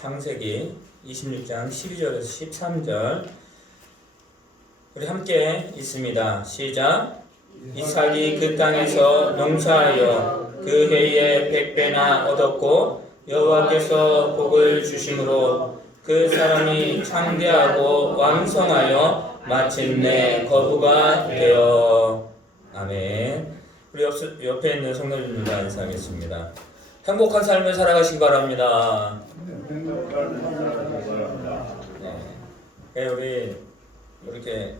창세기 26장 12절에서 13절 우리 함께 읽습니다. 시작. 이삭이 그 땅에서 농사하여 그 해에 100배나 얻었고 여호와께서 복을 주심으로 그 사람이 창대하고 왕성하여 마침내 거부가 되어. 아멘. 우리 옆에 있는 성도님들과 인사하겠습니다. 행복한 삶을 살아가시기 바랍니다. 네, 우리 이렇게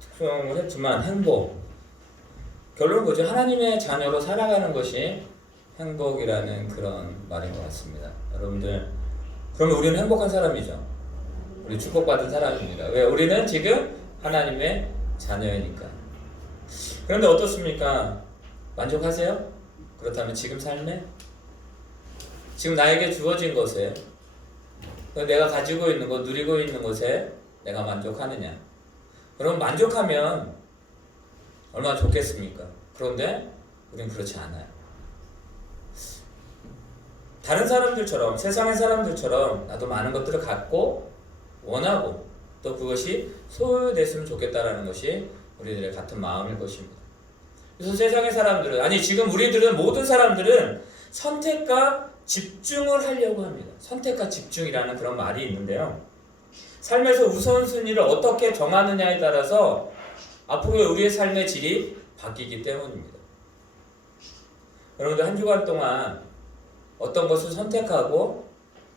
특성을 했지만 행복, 결론은 뭐죠? 하나님의 자녀로 살아가는 것이 행복이라는 그런 말인 것 같습니다. 여러분들, 그러면 우리는 행복한 사람이죠. 우리 축복받은 사람입니다. 왜? 우리는 지금 하나님의 자녀이니까. 그런데 어떻습니까? 만족하세요? 그렇다면 지금 삶에, 지금 나에게 주어진 것에, 내가 가지고 있는 것, 누리고 있는 것에 내가 만족하느냐? 그럼 만족하면 얼마나 좋겠습니까? 그런데 우리는 그렇지 않아요. 다른 사람들처럼, 세상의 사람들처럼 나도 많은 것들을 갖고 원하고 또 그것이 소유됐으면 좋겠다라는 것이 우리들의 같은 마음일 것입니다. 그래서 세상의 사람들은, 아니 지금 우리들은, 모든 사람들은 선택과 집중을 하려고 합니다. 선택과 집중이라는 그런 말이 있는데요, 삶에서 우선순위를 어떻게 정하느냐에 따라서 앞으로 우리의 삶의 질이 바뀌기 때문입니다. 여러분들 한 주간 동안 어떤 것을 선택하고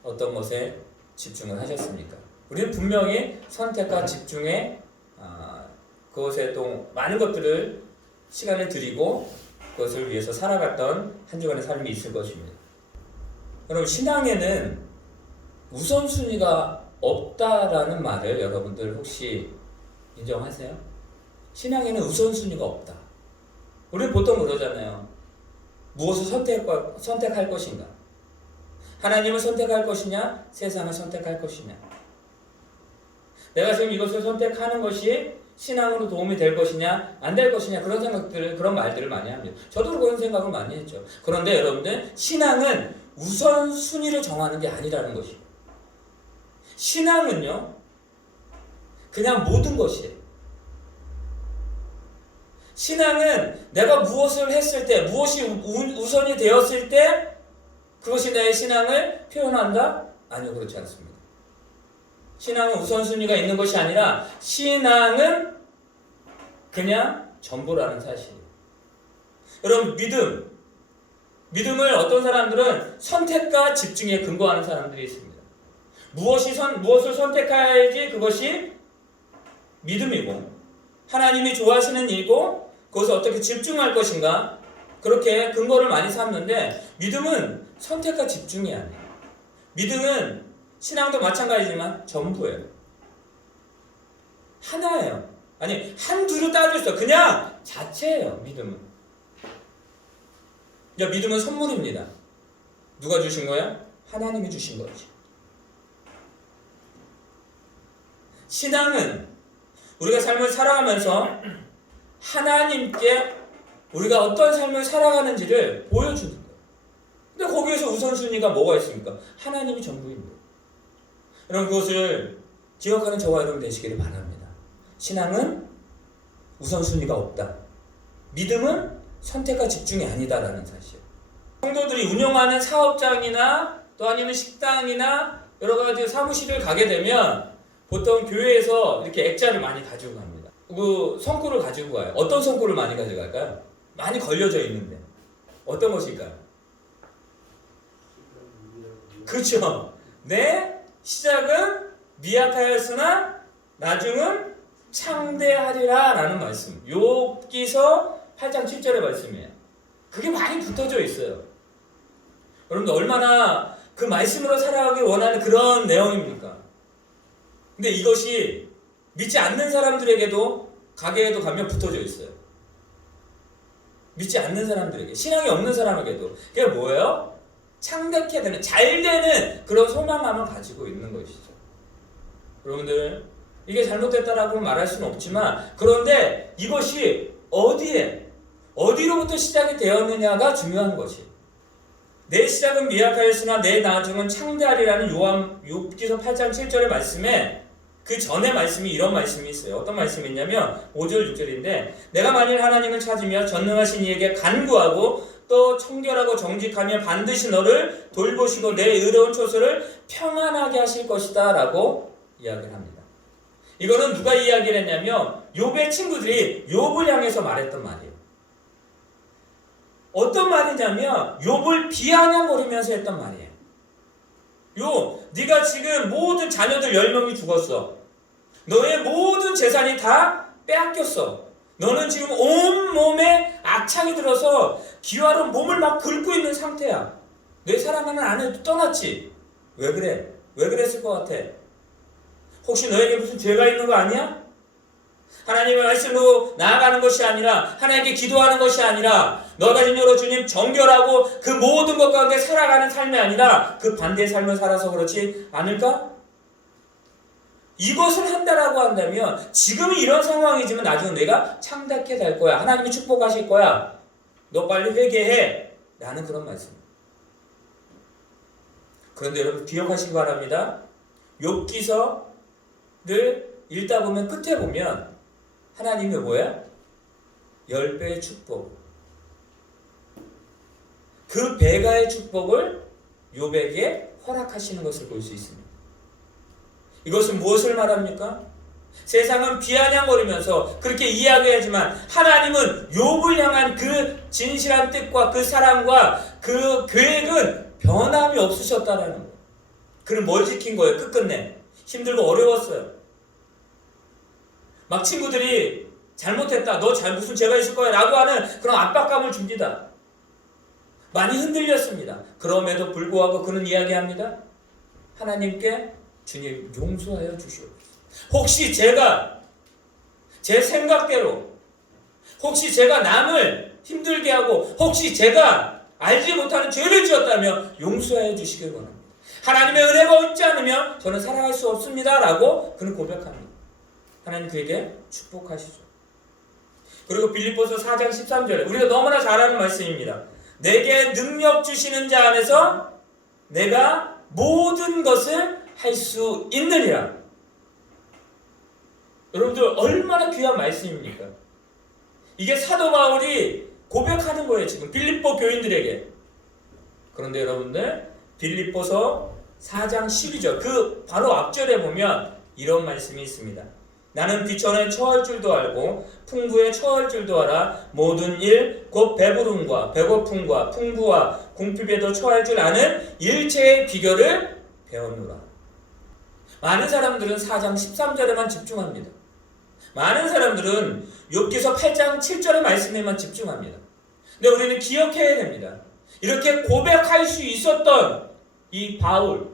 어떤 것에 집중을 하셨습니까? 우리는 분명히 선택과 집중에 그것에 또 많은 것들을 시간을 들이고 그것을 위해서 살아갔던 한 주간의 삶이 있을 것입니다. 여러분, 신앙에는 우선순위가 없다라는 말을 여러분들 혹시 인정하세요? 신앙에는 우선순위가 없다. 우리는 보통 그러잖아요. 무엇을 선택할 것인가? 하나님을 선택할 것이냐? 세상을 선택할 것이냐? 내가 지금 이것을 선택하는 것이 신앙으로 도움이 될 것이냐, 안 될 것이냐, 그런 생각들을, 그런 말들을 많이 합니다. 저도 그런 생각을 많이 했죠. 그런데 여러분들, 신앙은 우선순위를 정하는 게 아니라는 것이에요. 신앙은요, 그냥 모든 것이에요. 신앙은 내가 무엇을 했을 때, 무엇이 우선이 되었을 때 그것이 내 신앙을 표현한다? 아니요, 그렇지 않습니다. 신앙은 우선순위가 있는 것이 아니라 신앙은 그냥 전부라는 사실이에요. 여러분, 믿음을 어떤 사람들은 선택과 집중에 근거하는 사람들이 있습니다. 무엇을 선택해야지 그것이 믿음이고, 하나님이 좋아하시는 일이고, 그것을 어떻게 집중할 것인가, 그렇게 근거를 많이 삼는데, 믿음은 선택과 집중이 아니에요. 믿음은 신앙도 마찬가지지만 전부예요. 하나예요. 아니, 한두로 따졌어. 그냥 자체예요, 믿음은. 믿음은 선물입니다. 누가 주신 거야? 하나님이 주신 거지. 신앙은 우리가 삶을 살아가면서 하나님께 우리가 어떤 삶을 살아가는지를 보여주는 거예요. 근데 거기에서 우선순위가 뭐가 있습니까? 하나님이 전부입니다. 여러분, 그것을 기억하는 저와 여러분 되시기를 바랍니다. 신앙은 우선순위가 없다. 믿음은 선택과 집중이 아니다라는 사실. 성도들이 운영하는 사업장이나 또 아니면 식당이나 여러 가지 사무실을 가게 되면 보통 교회에서 이렇게 액자를 많이 가지고 갑니다. 그 성구를 가지고 가요. 어떤 성구를 많이 가져갈까요? 많이 걸려져 있는데 어떤 것일까요? 그렇죠. 내 시작은 미약하였으나 나중은 창대하리라 라는 말씀. 욥기서 8장 7절의 말씀이에요. 그게 많이 붙어져 있어요. 여러분들 얼마나 그 말씀으로 살아가길 원하는 그런 내용입니까? 근데 이것이 믿지 않는 사람들에게도, 가게에도 가면 붙어져 있어요. 믿지 않는 사람들에게, 신앙이 없는 사람에게도. 그게 뭐예요? 창대케 되는, 잘 되는 그런 소망감을 가지고 있는 것이죠. 여러분들, 이게 잘못됐다라고 말할 수는 없지만, 그런데 이것이 어디로부터 시작이 되었느냐가 중요한 것이에요. 내 시작은 미약하였으나 내 나중은 창대하리라는 욥기서 8장 7절의 말씀에 그 전에 말씀이 이런 말씀이 있어요. 어떤 말씀이 있냐면 5절 6절인데 내가 만일 하나님을 찾으며 전능하신 이에게 간구하고 또 청결하고 정직하며 반드시 너를 돌보시고 내 의로운 초소를 평안하게 하실 것이다 라고 이야기를 합니다. 이거는 누가 이야기를 했냐면 욥의 친구들이 욥을 향해서 말했던 말이에요. 어떤 말이냐면 욥을 비아냥거리면서 했던 말이에요. 네가 지금 모든 자녀들 10명이 죽었어. 너의 모든 재산이 다 빼앗겼어. 너는 지금 온몸에 악창이 들어서 기와로 몸을 막 긁고 있는 상태야. 내 사랑하는 아내도 떠났지. 왜 그래? 왜 그랬을 것 같아? 혹시 너에게 무슨 죄가 있는 거 아니야? 하나님의 말씀으로 나아가는 것이 아니라 하나님께 기도하는 것이 아니라 너가 진정으로 주님 정결하고 그 모든 것 가운데 살아가는 삶이 아니라 그 반대의 삶을 살아서 그렇지 않을까? 이것을 한다라고 한다면 지금은 이런 상황이지만 나중에 내가 창답게 될 거야. 하나님이 축복하실 거야. 너 빨리 회개해. 라는 그런 말씀. 그런데 여러분 기억하시기 바랍니다. 욥기서를 읽다 보면 끝에 보면 하나님의 뭐야? 10배의 축복. 그 배가의 축복을 욥에게 허락하시는 것을 볼 수 있습니다. 이것은 무엇을 말합니까? 세상은 비아냥거리면서 그렇게 이야기하지만 하나님은 욥을 향한 그 진실한 뜻과 그 사랑과 그 계획은 변함이 없으셨다라는 거예요. 그는 뭘 지킨 거예요? 끝끝내. 힘들고 어려웠어요. 막 친구들이 잘못했다. 너 무슨 죄가 있을 거야. 라고 하는 그런 압박감을 줍니다. 많이 흔들렸습니다. 그럼에도 불구하고 그는 이야기합니다. 하나님께 주님 용서하여 주시옵소서. 혹시 제가 제 생각대로 혹시 제가 남을 힘들게 하고 혹시 제가 알지 못하는 죄를 지었다면 용서하여 주시길 원합니다. 하나님의 은혜가 없지 않으면 저는 살아갈 수 없습니다. 라고 그는 고백합니다. 하나님 그에게 축복하시죠. 그리고 빌립보서 4장 13절에 우리가 너무나 잘 아는 말씀입니다. 내게 능력 주시는 자 안에서 내가 모든 것을 할 수 있느니라. 여러분들 얼마나 귀한 말씀입니까? 이게 사도 바울이 고백하는 거예요. 지금 빌립보 교인들에게. 그런데 여러분들 빌립보서 4장 12절 그 바로 앞절에 보면 이런 말씀이 있습니다. 나는 비천에 처할 줄도 알고 풍부에 처할 줄도 알아 모든 일 곧 배부름과 배고픔과 풍부와 궁핍에도 처할 줄 아는 일체의 비결을 배웠노라. 많은 사람들은 4장 13절에만 집중합니다. 많은 사람들은 욥기서 8장 7절의 말씀에만 집중합니다. 근데 우리는 기억해야 됩니다. 이렇게 고백할 수 있었던 이 바울,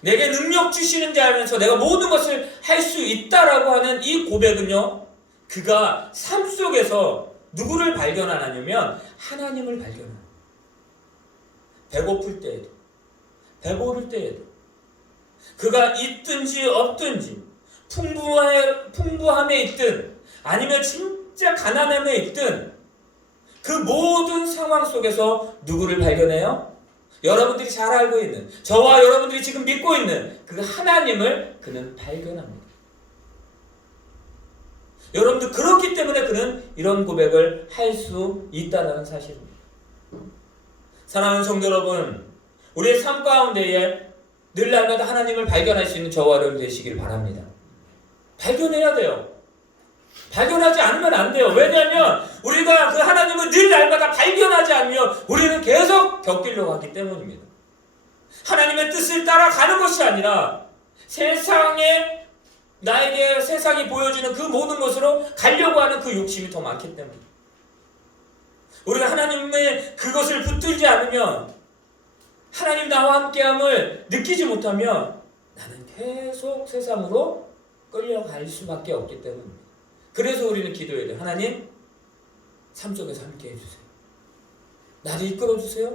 내게 능력 주시는 자 알면서 내가 모든 것을 할 수 있다라고 하는 이 고백은요, 그가 삶 속에서 누구를 발견하냐면 하나님을 발견합니다. 배고플 때에도, 배고플 때에도, 그가 있든지 없든지, 풍부함에 있든 아니면 진짜 가난함에 있든 그 모든 상황 속에서 누구를 발견해요? 여러분들이 잘 알고 있는, 저와 여러분들이 지금 믿고 있는 그 하나님을 그는 발견합니다. 여러분들 그렇기 때문에 그는 이런 고백을 할 수 있다는 사실입니다. 사랑하는 성도 여러분, 우리의 삶 가운데에 늘 날마다 하나님을 발견할 수 있는 저와 여러분 되시길 바랍니다. 발견해야 돼요. 발견하지 않으면 안 돼요. 왜냐하면 우리가 그 하나님을 늘 날마다 발견하지 않으면 우리는 계속 곁길로 가기 때문입니다. 하나님의 뜻을 따라가는 것이 아니라 나에게 세상이 보여주는 그 모든 것으로 가려고 하는 그 욕심이 더 많기 때문입니다. 우리가 하나님의 그것을 붙들지 않으면, 하나님 나와 함께함을 느끼지 못하면 나는 계속 세상으로 끌려갈 수밖에 없기 때문입니다. 그래서 우리는 기도해야 돼요. 하나님, 삶 속에서 함께 해주세요. 나를 이끌어주세요.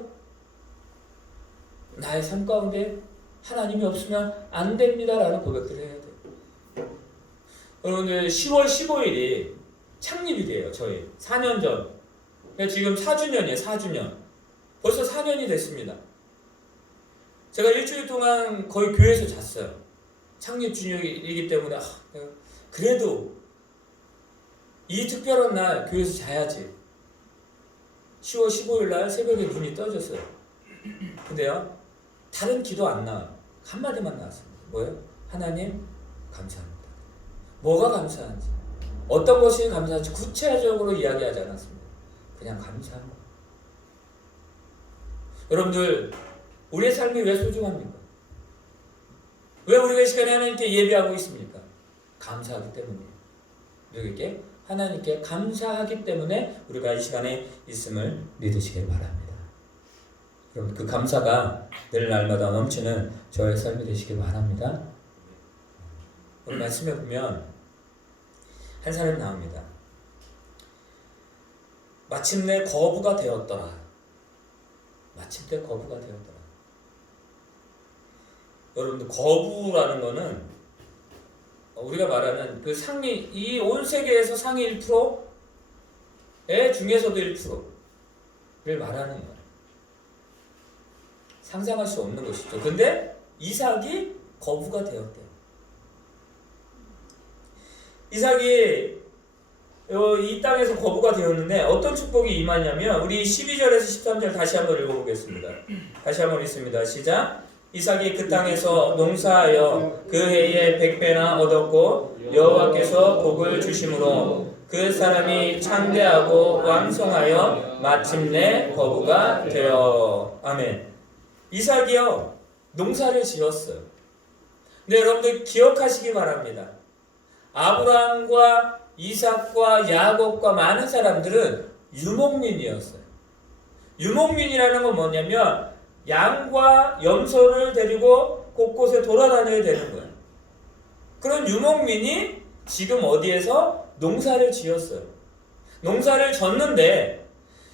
나의 삶 가운데 하나님이 없으면 안 됩니다. 라는 고백을 해야 돼요. 여러분들 10월 15일이 창립일이에요. 저희 4년 전. 지금 4주년이에요. 4주년. 벌써 4년이 됐습니다. 제가 일주일 동안 거의 교회에서 잤어요. 창립 주일이기 때문에 그래도 이 특별한 날 교회에서 자야지. 10월 15일 날 새벽에 눈이 떠졌어요. 근데요, 다른 기도 안 나와요. 한마디만 나왔습니다. 뭐예요? 하나님 감사합니다. 뭐가 감사한지, 어떤 것이 감사한지 구체적으로 이야기하지 않았습니다. 그냥 감사합니다. 여러분들, 우리의 삶이 왜 소중합니까? 왜 우리가 이 시간에 하나님께 예배하고 있습니까? 감사하기 때문이에요. 누구에게? 하나님께 감사하기 때문에 우리가 이 시간에 있음을 믿으시길 바랍니다. 여러분, 그 감사가 늘 날마다 넘치는 저의 삶이 되시길 바랍니다. 오늘 말씀에 보면 한 사람이 나옵니다. 마침내 거부가 되었더라. 마침내 거부가 되었더라. 여러분들, 거부라는 거는 우리가 말하는 그 상위, 이 온 세계에서 상위 1%의 중에서도 1%를 말하는 거예요. 상상할 수 없는 것이죠. 근데 이삭이 거부가 되었대요. 이삭이 이 땅에서 거부가 되었는데 어떤 축복이 임하냐면, 우리 12절에서 13절 다시 한번 읽어보겠습니다. 다시 한번 읽습니다. 시작. 이삭이 그 땅에서 농사하여 그 해에 100배나 얻었고 여호와께서 복을 주심으로 그 사람이 창대하고 왕성하여 마침내 거부가 되어. 아멘. 이삭이요, 농사를 지었어요. 근데 여러분들 기억하시기 바랍니다. 아브라함과 이삭과 야곱과 많은 사람들은 유목민이었어요. 유목민이라는 건 뭐냐면 양과 염소를 데리고 곳곳에 돌아다녀야 되는 거예요. 그런 유목민이 지금 어디에서 농사를 지었어요. 농사를 졌는데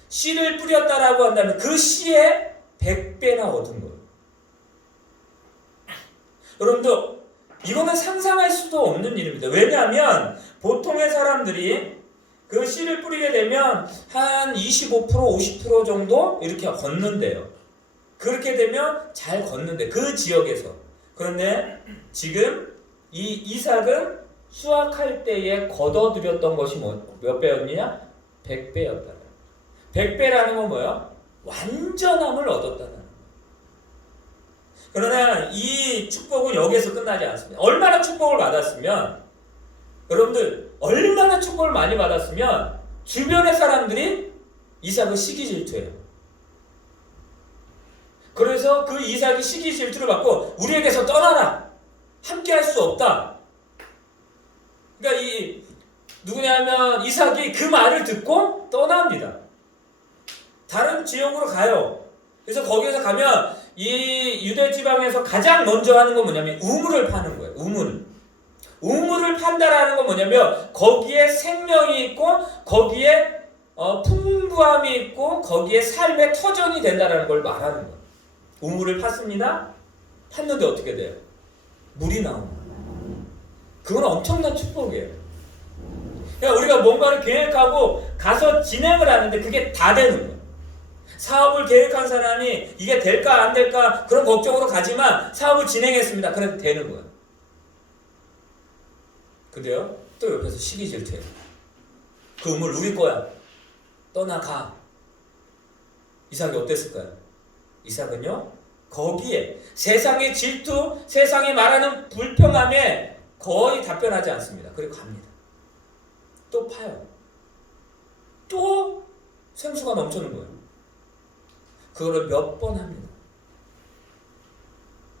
씨를 뿌렸다라고 한다면 그 씨에 100배나 얻은 거예요. 여러분들, 이거는 상상할 수도 없는 일입니다. 왜냐하면 보통의 사람들이 그 씨를 뿌리게 되면 한 25%, 50% 정도 이렇게 걷는데요. 그렇게 되면 잘 걷는데, 그 지역에서. 그런데 지금 이 이삭은 수확할 때에 걷어들였던 것이 몇 배였느냐? 100배였다. 100배라는 건 뭐예요? 완전함을 얻었다는 거예요. 그러나 이 축복은 여기에서 끝나지 않습니다. 얼마나 축복을 받았으면, 여러분들, 얼마나 축복을 많이 받았으면 주변의 사람들이 이삭을 시기 질투해요. 그래서 그 이삭이 시기 질투를 받고 우리에게서 떠나라, 함께 할 수 없다. 그러니까 이 누구냐면 이삭이 그 말을 듣고 떠납니다. 다른 지역으로 가요. 그래서 거기에서 가면 이 유대 지방에서 가장 먼저 하는 건 뭐냐면 우물을 파는 거예요. 우물을 판다라는 건 뭐냐면 거기에 생명이 있고 거기에 풍부함이 있고 거기에 삶의 터전이 된다라는 걸 말하는 거예요. 우물을 팠습니다. 팠는데 어떻게 돼요? 물이 나오는 거예요. 그건 엄청난 축복이에요. 그러니까 우리가 뭔가를 계획하고 가서 진행을 하는데 그게 다 되는 거예요. 사업을 계획한 사람이 이게 될까 안 될까 그런 걱정으로 가지만 사업을 진행했습니다. 그래도 되는 거예요. 근데요, 또 옆에서 시기 질투해요. 그 우물 우리 거야. 떠나가. 이삭이 어땠을까요? 이삭은요, 거기에 세상의 질투, 세상이 말하는 불평함에 거의 답변하지 않습니다. 그리고 갑니다. 또 파요. 또 생수가 넘치는 거예요. 그거를 몇 번 합니다.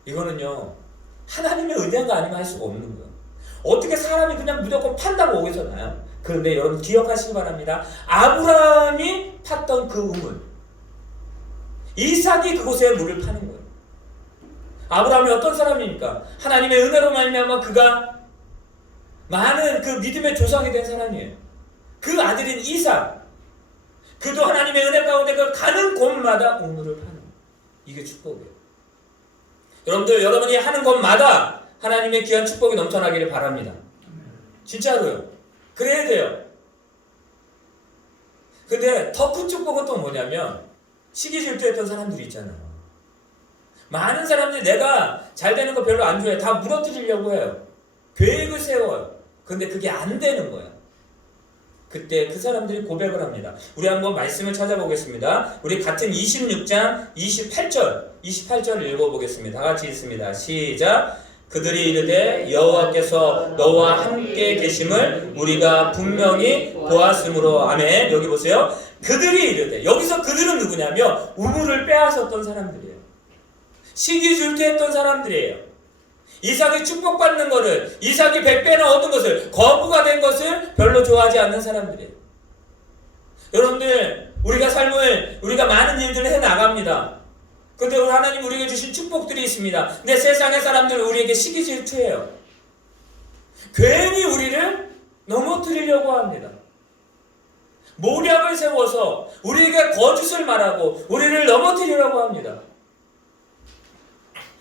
이거는요, 하나님의 은혜가 아니면 할 수가 없는 거예요. 어떻게 사람이 그냥 무조건 판다고 오겠어 나요? 그런데 여러분 기억하시기 바랍니다. 아브라함이 팠던 그 우물, 이삭이 그곳에 물을 파는 거예요. 아브라함이 어떤 사람입니까? 하나님의 은혜로 말미암아 그가 많은 그 믿음의 조상이 된 사람이에요. 그 아들인 이삭, 그도 하나님의 은혜 가운데 그 가는 곳마다 우물을 파는 거예요. 이게 축복이에요. 여러분들, 여러분이 하는 곳마다 하나님의 귀한 축복이 넘쳐나기를 바랍니다. 진짜로요. 그래야 돼요. 근데 더 큰 축복은 또 뭐냐면 시기 질투했던 사람들이 있잖아요. 많은 사람들이 내가 잘 되는 거 별로 안 좋아해. 다 무너뜨리려고 해요. 계획을 세워요. 근데 그게 안 되는 거야. 그때 그 사람들이 고백을 합니다. 우리 한번 말씀을 찾아보겠습니다. 우리 같은 26장 28절 읽어보겠습니다. 다 같이 읽습니다. 시작. 그들이 이르되 여호와께서 너와 함께 계심을 우리가 분명히 보았으므로. 아멘. 여기 보세요. 그들이 이르되, 여기서 그들은 누구냐면 우물을 빼앗았던 사람들이에요. 시기 질투했던 사람들이에요. 이삭이 축복받는 것을, 이삭이 100배나 얻은 것을, 거부가 된 것을 별로 좋아하지 않는 사람들이에요. 여러분들, 우리가 많은 일들을 해나갑니다. 근데 하나님 우리에게 주신 축복들이 있습니다. 근데 세상의 사람들은 우리에게 시기 질투해요. 괜히 우리를 넘어뜨리려고 합니다. 모략을 세워서 우리에게 거짓을 말하고 우리를 넘어뜨리려고 합니다.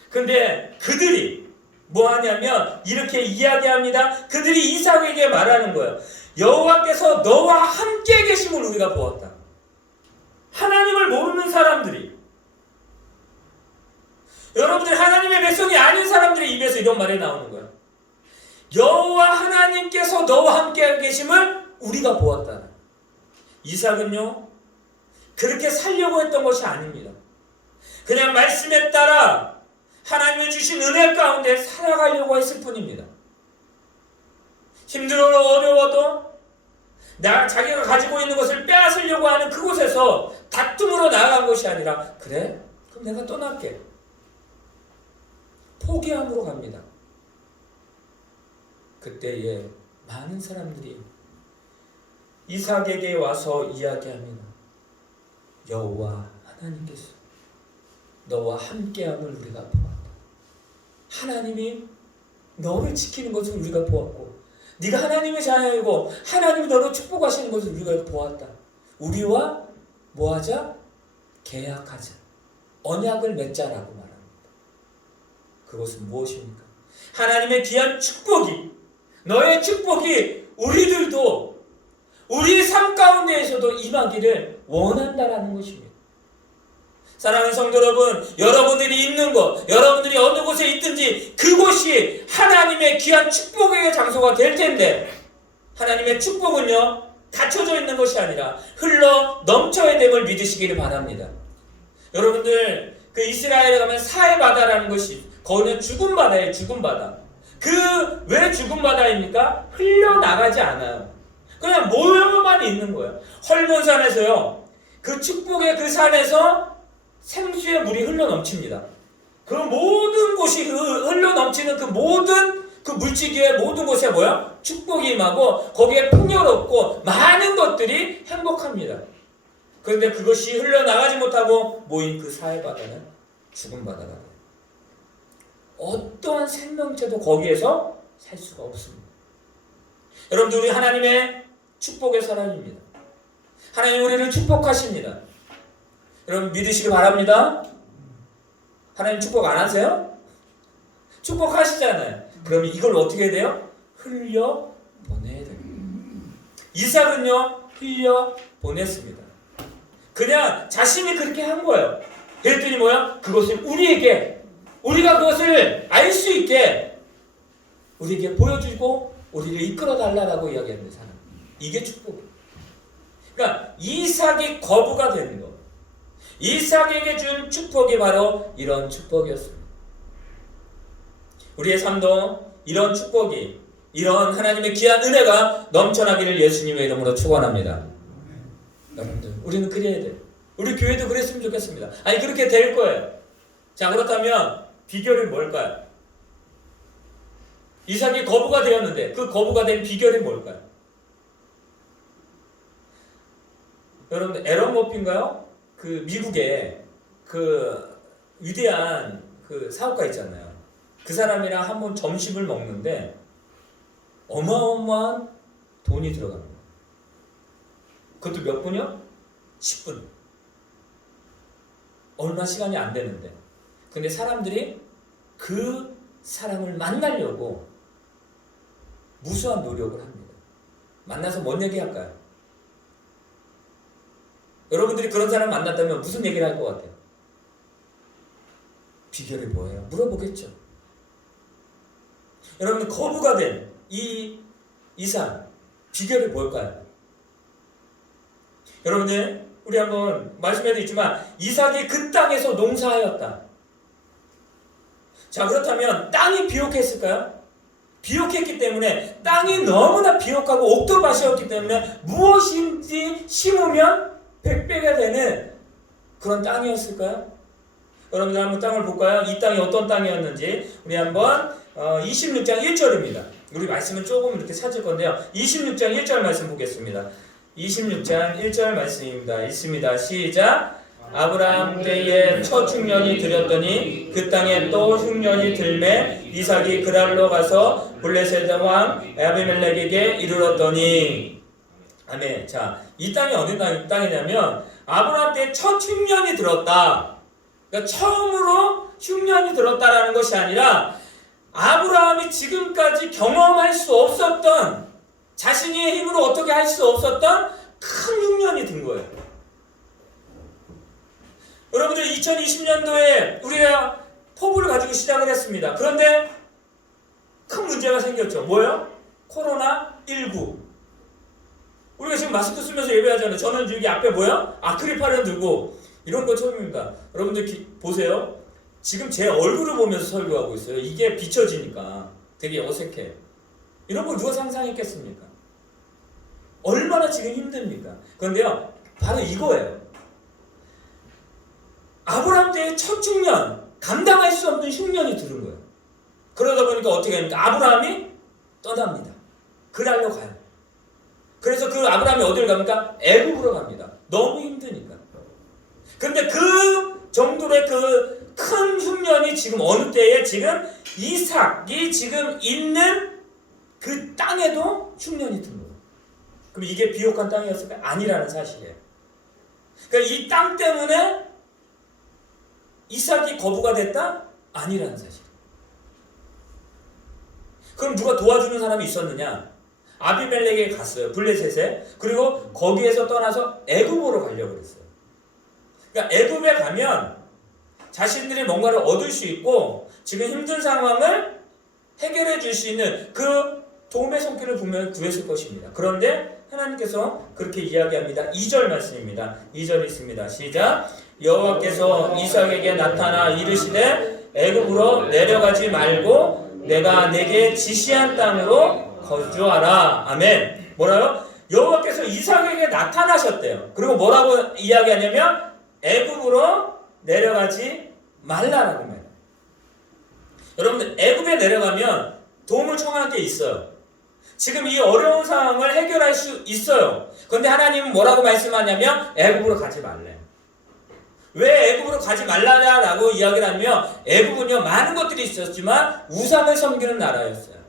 근데 그들이 뭐 하냐면 이렇게 이야기합니다. 그들이 이삭에게 말하는 거예요. 여호와께서 너와 함께 계심을 우리가 보았다. 하나님을 모르는 사람들이, 여러분들 하나님의 백성이 아닌 사람들의 입에서 이런 말이 나오는 거예요. 여호와 하나님께서 너와 함께 계심을 우리가 보았다. 이삭은요, 그렇게 살려고 했던 것이 아닙니다. 그냥 말씀에 따라 하나님이 주신 은혜 가운데 살아가려고 했을 뿐입니다. 힘들어도 어려워도 자기가 가지고 있는 것을 빼앗으려고 하는 그곳에서 다툼으로 나아간 것이 아니라, 그래? 그럼 내가 떠날게. 포기함으로 갑니다. 그때에 많은 사람들이 이삭에게 와서 이야기합니다. 여호와 하나님께서 너와 함께함을 우리가 보았다. 하나님이 너를 지키는 것을 우리가 보았고, 네가 하나님의 자녀이고 하나님이 너를 축복하시는 것을 우리가 보았다. 우리와 뭐하자? 계약하자. 언약을 맺자라고 말합니다. 그것은 무엇입니까? 하나님의 귀한 축복이, 너의 축복이 우리들도 우리 삶 가운데에서도 임하기를 원한다라는 것입니다. 사랑하는 성도 여러분, 여러분들이 있는 곳, 여러분들이 어느 곳에 있든지 그곳이 하나님의 귀한 축복의 장소가 될 텐데, 하나님의 축복은요 닫혀져 있는 것이 아니라 흘러 넘쳐야 됨을 믿으시기를 바랍니다. 여러분들 그 이스라엘에 가면 사해 바다라는 것이, 거기는 죽은 바다예요. 죽은 바다. 왜 죽은 바다입니까? 흘러나가지 않아요. 그냥 모여만 있는 거예요. 헐몬산에서요, 그 축복의 그 산에서 생수의 물이 흘러넘칩니다. 그 모든 곳이 흘러넘치는 그 모든 그 물질기의 모든 곳에 뭐야? 축복이 임하고 거기에 풍요롭고 많은 것들이 행복합니다. 그런데 그것이 흘러나가지 못하고 모인 그 사해 바다는 죽은 바다가 돼요. 어떠한 생명체도 거기에서 살 수가 없습니다. 여러분들, 우리 하나님의 축복의 사람입니다. 하나님 우리를 축복하십니다. 여러분 믿으시기 바랍니다. 하나님 축복 안 하세요? 축복하시잖아요. 그러면 이걸 어떻게 해야 돼요? 흘려 보내야 됩니다. 이삭은요 흘려 보냈습니다. 그냥 자신이 그렇게 한 거예요. 그랬더니 뭐야? 그것을 우리가 그것을 알 수 있게 우리에게 보여주고 우리를 이끌어 달라라고 이야기하는 사람. 이게 축복이에요. 그러니까 이삭이 거부가 되는 거, 이삭에게 준 축복이 바로 이런 축복이었습니다. 우리의 삶도 이런 축복이, 이런 하나님의 귀한 은혜가 넘쳐나기를 예수님의 이름으로 축원합니다. 여러분들, 우리는 그래야 돼요. 우리 교회도 그랬으면 좋겠습니다. 아니, 그렇게 될 거예요. 자, 그렇다면 비결이 뭘까요? 이삭이 거부가 되었는데 그 거부가 된 비결이 뭘까요? 여러분들, 에런 머피인가요? 그 미국에 그 위대한 그 사업가 있잖아요. 그 사람이랑 한번 점심을 먹는데 어마어마한 돈이 들어갑니다. 그것도 몇 분이요? 10분. 얼마 시간이 안 되는데. 근데 사람들이 그 사람을 만나려고 무수한 노력을 합니다. 만나서 뭔 얘기 할까요? 여러분들이 그런 사람 만났다면 무슨 얘기를 할 것 같아요? 비결이 뭐예요? 물어보겠죠. 여러분들 거부가 된 이 이삭 비결이 뭘까요? 여러분들 우리 한번 말씀해도 있지만 이삭이 그 땅에서 농사하였다. 자, 그렇다면 땅이 비옥했을까요? 비옥했기 때문에 땅이 너무나 비옥하고 옥토밭이었기 때문에 무엇인지 심으면 백배가 되는 그런 땅이었을까요? 여러분들 한번 땅을 볼까요? 이 땅이 어떤 땅이었는지 우리 한번 26장 1절입니다. 우리 말씀은 조금 이렇게 찾을 건데요. 26장 1절 말씀 보겠습니다. 26장 1절 말씀입니다. 있습니다. 시작. 아브라함 때에 첫 흉년이 들였더니 그 땅에 또 흉년이 들매 이삭이 그랄로 가서 블레셋 왕 아비멜렉에게 이르렀더니 아멘. 자, 이 땅이 어느 땅이냐면 아브라함 때 첫 흉년이 들었다. 그러니까 처음으로 흉년이 들었다라는 것이 아니라 아브라함이 지금까지 경험할 수 없었던 자신의 힘으로 어떻게 할 수 없었던 큰 흉년이 든 거예요. 여러분들 2020년도에 우리가 포부를 가지고 시작을 했습니다. 그런데 큰 문제가 생겼죠. 뭐예요? 코로나19. 우리가 지금 마스크 쓰면서 예배하잖아요. 저는 여기 앞에 뭐예요? 아크릴파를 들고 이런 거 처음입니다. 여러분들 보세요. 지금 제 얼굴을 보면서 설교하고 있어요. 이게 비춰지니까 되게 어색해. 이런 걸 누가 상상했겠습니까? 얼마나 지금 힘듭니까? 그런데요, 바로 이거예요. 아브라함 때의 첫 흉년, 감당할 수 없는 흉년이 들은 거예요. 그러다 보니까 어떻게 합니까? 아브라함이 떠납니다. 그랄로 가요. 그래서 그 아브라함이 어딜 갑니까? 애굽으로 갑니다. 너무 힘드니까. 근데 그 정도의 그 큰 흉년이 지금 어느 때에 지금 이삭이 지금 있는 그 땅에도 흉년이 든 거예요. 그럼 이게 비옥한 땅이었을까? 아니라는 사실이에요. 그러니까 이 땅 때문에 이삭이 거부가 됐다? 아니라는 사실. 그럼 누가 도와주는 사람이 있었느냐? 아비멜렉에게 갔어요. 블레셋에. 그리고 거기에서 떠나서 애굽으로 가려고 그랬어요. 그러니까 애굽에 가면 자신들이 뭔가를 얻을 수 있고 지금 힘든 상황을 해결해 줄 수 있는 그 도움의 손길을 분명히 구했을 것입니다. 그런데 하나님께서 그렇게 이야기합니다. 2절 말씀입니다. 2절 있습니다. 시작. 여호와께서 이삭에게 나타나 이르시되 애굽으로 내려가지 말고 내가 내게 지시한 땅으로 거주하라. 아멘. 뭐라요? 여호와께서 이삭에게 나타나셨대요. 그리고 뭐라고 이야기하냐면 애굽으로 내려가지 말라라고 말해요. 여러분들 애굽에 내려가면 도움을 청할 게 있어요. 지금 이 어려운 상황을 해결할 수 있어요. 그런데 하나님은 뭐라고 말씀하냐면 애굽으로 가지 말래요. 왜 애굽으로 가지 말라라고 이야기를 하면 애굽은요 많은 것들이 있었지만 우상을 섬기는 나라였어요.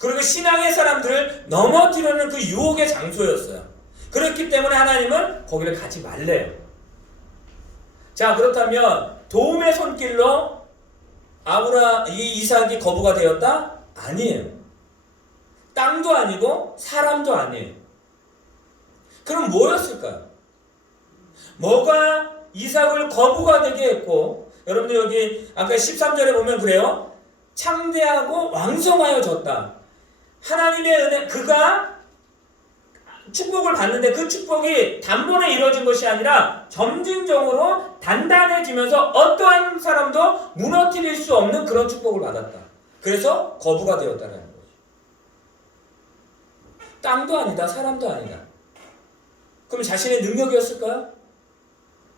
그리고 신앙의 사람들을 넘어뜨리는 그 유혹의 장소였어요. 그렇기 때문에 하나님은 거기를 가지 말래요. 자, 그렇다면 도움의 손길로 이삭이 거부가 되었다? 아니에요. 땅도 아니고 사람도 아니에요. 그럼 뭐였을까요? 뭐가 이삭을 거부가 되게 했고, 여러분들 여기 아까 13절에 보면 그래요. 창대하고 왕성하여졌다. 하나님의 은혜, 그가 축복을 받는데 그 축복이 단번에 이루어진 것이 아니라 점진적으로 단단해지면서 어떠한 사람도 무너뜨릴 수 없는 그런 축복을 받았다. 그래서 거부가 되었다는 거죠. 땅도 아니다, 사람도 아니다. 그럼 자신의 능력이었을까요?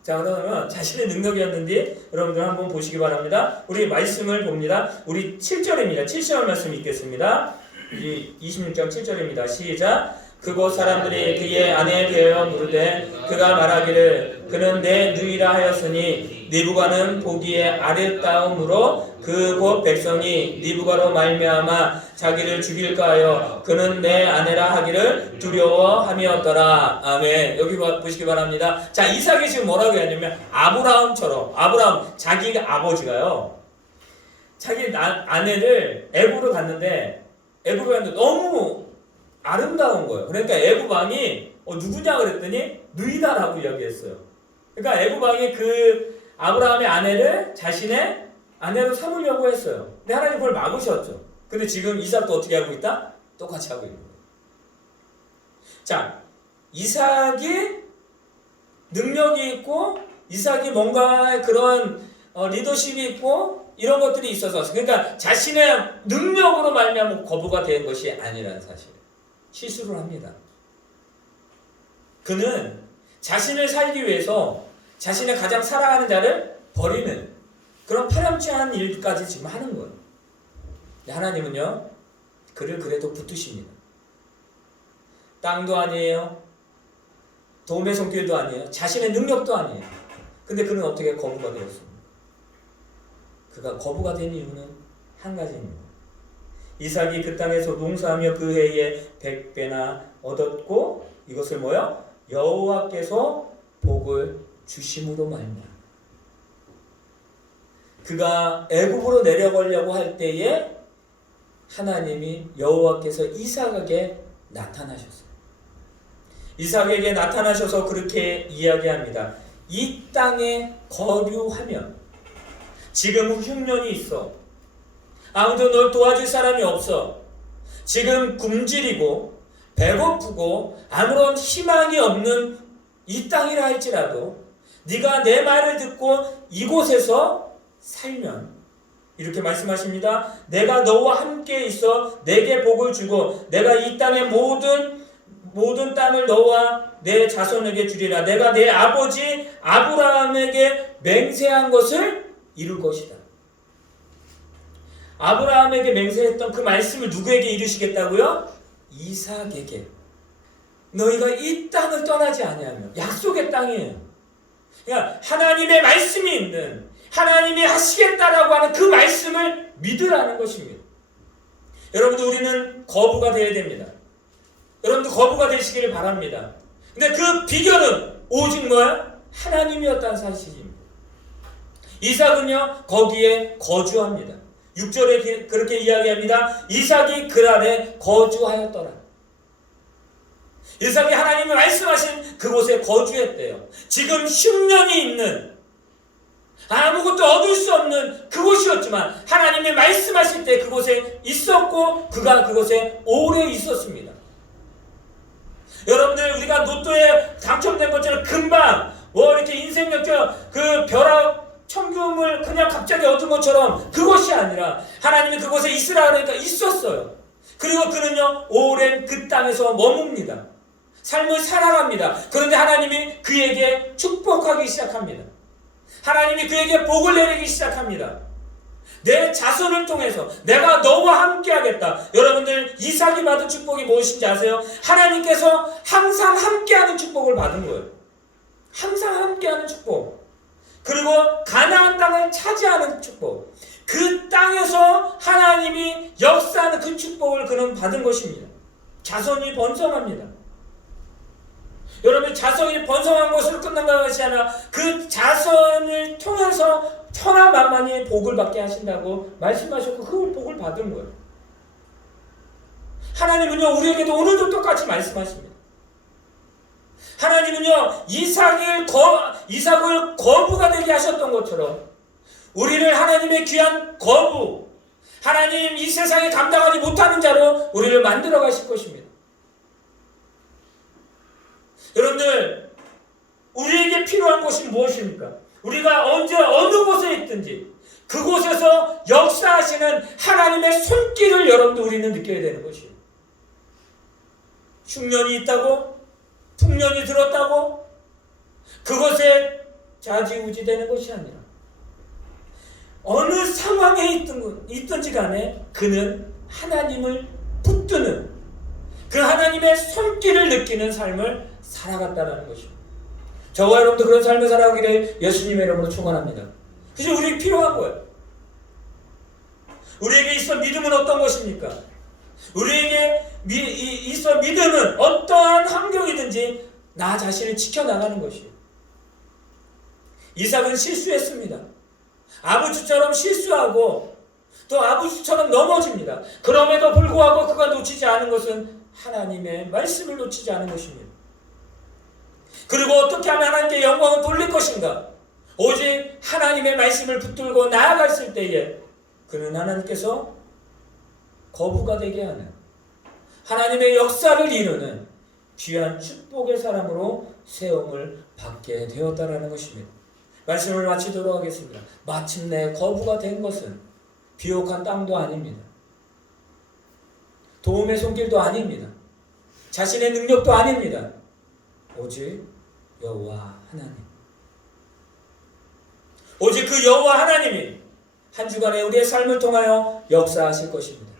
자, 그러면 자신의 능력이었는지 여러분들 한번 보시기 바랍니다. 우리 말씀을 봅니다. 우리 7절입니다. 7절 말씀 읽겠습니다. 26장 7절입니다. 시작. 그곳 사람들이 그의 아내에 대하여 물으되 그가 말하기를 그는 내 누이라 하였으니 니브가는 보기에 아름다움으로 그곳 백성이 니브가로 말미암아 자기를 죽일까 하여 그는 내 아내라 하기를 두려워함이었더라. 아멘. 여기 보시기 바랍니다. 자, 이삭이 지금 뭐라고 했냐면 아브라함처럼 자기 아버지가요 자기 아내를 애굽으로 갔는데 너무 아름다운 거예요. 그러니까 애굽 왕이 누구냐 그랬더니 누이다라고 이야기했어요. 그러니까 애굽 왕이 그 아브라함의 아내를 자신의 아내로 삼으려고 했어요. 근데 하나님 그걸 막으셨죠. 근데 지금 이삭도 어떻게 하고 있다? 똑같이 하고 있는 거예요. 자, 이삭이 능력이 있고 이삭이 뭔가 그런 리더십이 있고 이런 것들이 있어서, 그러니까 자신의 능력으로 말미암아 거부가 된 것이 아니라는 사실. 실수를 합니다. 그는 자신을 살기 위해서 자신의 가장 사랑하는 자를 버리는 그런 파렴치한 일까지 지금 하는 거예요. 하나님은요, 그를 그래도 붙드십니다. 땅도 아니에요. 도움의 손길도 아니에요. 자신의 능력도 아니에요. 근데 그는 어떻게 거부가 되었습니까? 그가 거부가 된 이유는 한 가지입니다. 이삭이 그 땅에서 농사하며 그 해에 100배나 얻었고 이것을 뭐요? 여호와께서 복을 주심으로 말미암아. 그가 애굽으로 내려가려고 할 때에 하나님이 여호와께서 이삭에게 나타나셨어요. 이삭에게 나타나셔서 그렇게 이야기합니다. 이 땅에 거류하면 지금 흉년이 있어. 아무도 널 도와줄 사람이 없어. 지금 굶주리고 배고프고 아무런 희망이 없는 이 땅이라 할지라도 네가 내 말을 듣고 이곳에서 살면, 이렇게 말씀하십니다. 내가 너와 함께 있어 내게 복을 주고 내가 이 땅의 모든 땅을 너와 내 자손에게 주리라. 내가 내 아버지 아브라함에게 맹세한 것을 이룰 것이다. 아브라함에게 맹세했던 그 말씀을 누구에게 이루시겠다고요? 이삭에게. 너희가 이 땅을 떠나지 아니하며, 약속의 땅이에요. 그러니까 하나님의 말씀이 있는, 하나님이 하시겠다라고 하는 그 말씀을 믿으라는 것입니다. 여러분들, 우리는 거부가 되어야 됩니다. 여러분들 거부가 되시기를 바랍니다. 근데 그 비결은 오직 뭐야? 하나님이었다는 사실입니다. 이삭은요, 거기에 거주합니다. 6절에 그렇게 이야기합니다. 이삭이 그랄에 거주하였더라. 이삭이 하나님이 말씀하신 그곳에 거주했대요. 지금 흉년이 있는, 아무것도 얻을 수 없는 그곳이었지만 하나님이 말씀하실 때 그곳에 있었고 그가 그곳에 오래 있었습니다. 여러분들, 우리가 로또에 당첨된 것처럼 금방 이렇게 인생 역전 그 벼락 천금을 그냥 갑자기 얻은 것처럼 그것이 아니라 하나님이 그곳에 있으라 그러니까 있었어요. 그리고 그는요, 오랜 그 땅에서 머뭅니다. 삶을 살아갑니다. 그런데 하나님이 그에게 축복하기 시작합니다. 하나님이 그에게 복을 내리기 시작합니다. 내 자손을 통해서 내가 너와 함께 하겠다. 여러분들, 이삭이 받은 축복이 무엇인지 아세요? 하나님께서 항상 함께하는 축복을 받은 거예요. 항상 함께하는 축복. 그리고 가나안 땅을 차지하는 축복. 그 땅에서 하나님이 역사하는 그 축복을 그는 받은 것입니다. 자손이 번성합니다. 여러분, 자손이 번성한 것으로 끝난 것이 아니라 그 자손을 통해서 천하만만히 복을 받게 하신다고 말씀하셨고 그 복을 받은 거예요. 하나님은요, 우리에게도 오늘도 똑같이 말씀하십니다. 하나님은요, 이삭을 거부가 되게 하셨던 것처럼 우리를 하나님의 귀한 거부, 하나님 이 세상에 감당하지 못하는 자로 우리를 만들어 가실 것입니다. 여러분들, 우리에게 필요한 것이 무엇입니까? 우리가 언제 어느 곳에 있든지 그곳에서 역사하시는 하나님의 손길을 여러분들 우리는 느껴야 되는 것이에요. 흉년이 있다고? 풍년이 들었다고? 그것에 좌지우지 되는 것이 아니라 어느 상황에 있든지 간에 그는 하나님을 붙드는, 그 하나님의 손길을 느끼는 삶을 살아갔다는 것입니다. 저와 여러분도 그런 삶을 살아가기를 예수님의 이름으로 축원합니다. 그래서 우리에게 필요한 거예요. 우리에게 있어 믿음은 어떤 것입니까? 우리에게 있어 믿음은 어떠한 환경이든지 나 자신을 지켜나가는 것이에요. 이삭은 실수했습니다. 아버지처럼 실수하고 또 아버지처럼 넘어집니다. 그럼에도 불구하고 그가 놓치지 않은 것은 하나님의 말씀을 놓치지 않은 것입니다. 그리고 어떻게 하면 하나님께 영광을 돌릴 것인가? 오직 하나님의 말씀을 붙들고 나아갔을 때에 그는 하나님께서 거부가 되게 하는 하나님의 역사를 이루는 귀한 축복의 사람으로 세움을 받게 되었다라는 것입니다. 말씀을 마치도록 하겠습니다. 마침내 거부가 된 것은 비옥한 땅도 아닙니다. 도움의 손길도 아닙니다. 자신의 능력도 아닙니다. 오직 여호와 하나님. 오직 그 여호와 하나님이 한 주간에 우리의 삶을 통하여 역사하실 것입니다.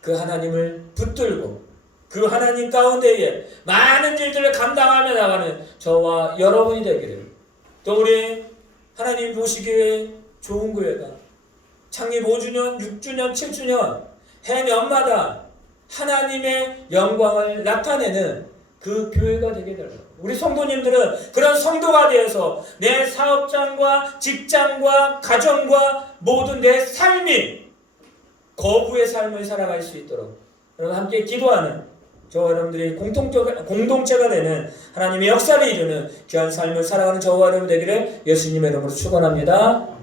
그 하나님을 붙들고 그 하나님 가운데에 많은 일들을 감당하며 나가는 저와 여러분이 되기를, 또 우리 하나님 보시기에 좋은 교회가 창립 5주년, 6주년, 7주년 해년마다 하나님의 영광을 나타내는 그 교회가 되게 되라. 우리 성도님들은 그런 성도가 되어서 내 사업장과 직장과 가정과 모든 내 삶이 거부의 삶을 살아갈 수 있도록 여러분 함께 기도하는 저와 여러분들이 공동체가 되는 하나님의 역사를 이루는 귀한 삶을 살아가는 저와 여러분 되기를 예수님의 이름으로 축원합니다.